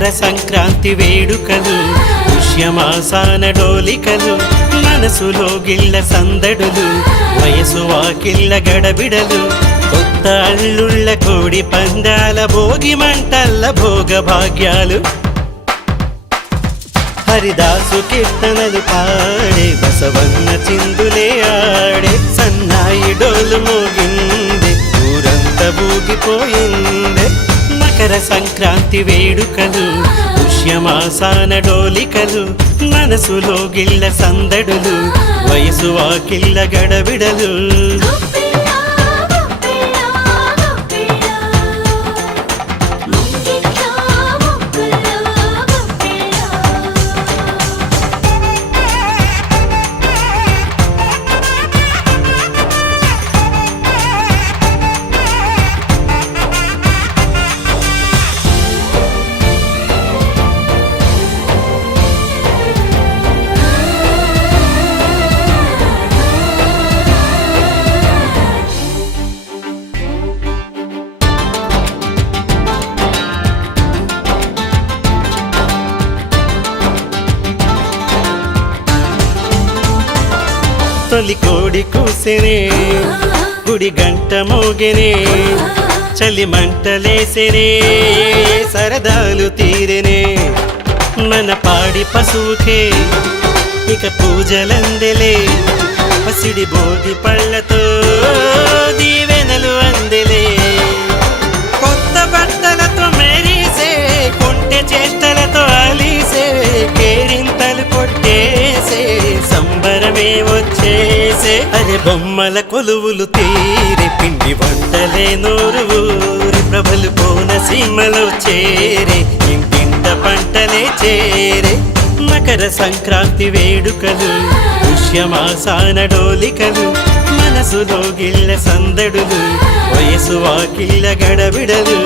మకర సంక్రాంతి వేడుకలు పుష్యమాసాన డోలికలు మనసులో గిళ్ళ సందడులు వయసు వాకిళ్ళ గడబిడలు కొత్త అల్లుళ్ళ కోడి పందాల భోగి మంటల్ల భోగ భాగ్యాలు హరిదాసు కీర్తనలు పాడే బసవన్న చిందులే ఆడే సన్నాయి డోలు మోగిందే ఊరంతా ఊగిపోయిందే మకర సంక్రాంతి వేడుకలు పుష్యమాసాన డోలికలు మనసులో గిళ్ళ సందడులు వయసు వాకిళ్ళ గడబిడలు తొలి కోడి కూసెనే గుడి గంట మోగెనే చలి మంటలేసెనే సరదాలు తీరెనే మన పాడి పశువుకే ఇక పూజలందెలే పసిడి బోధి పళ్ళతో దీవెనలు అందెలే కొత్త బట్టలతో మెరిసే కొంటె చేష్టలతో అలిసే కేరింతలు కొట్టేసే సంబరమే వచ్చేసే అరే బొమ్మల కొలువులు తీరి పిండి వంటలే నోరు ఊరి ప్రభలు కోనసీమలో చేరే ఇంటింట పంటలే చేరే మకర సంక్రాంతి వేడుకలు పుష్యమాసాన డోలికలు మనసులో గిళ్ళ సందడులు వయసు వాకిళ్ళ గడబిడలు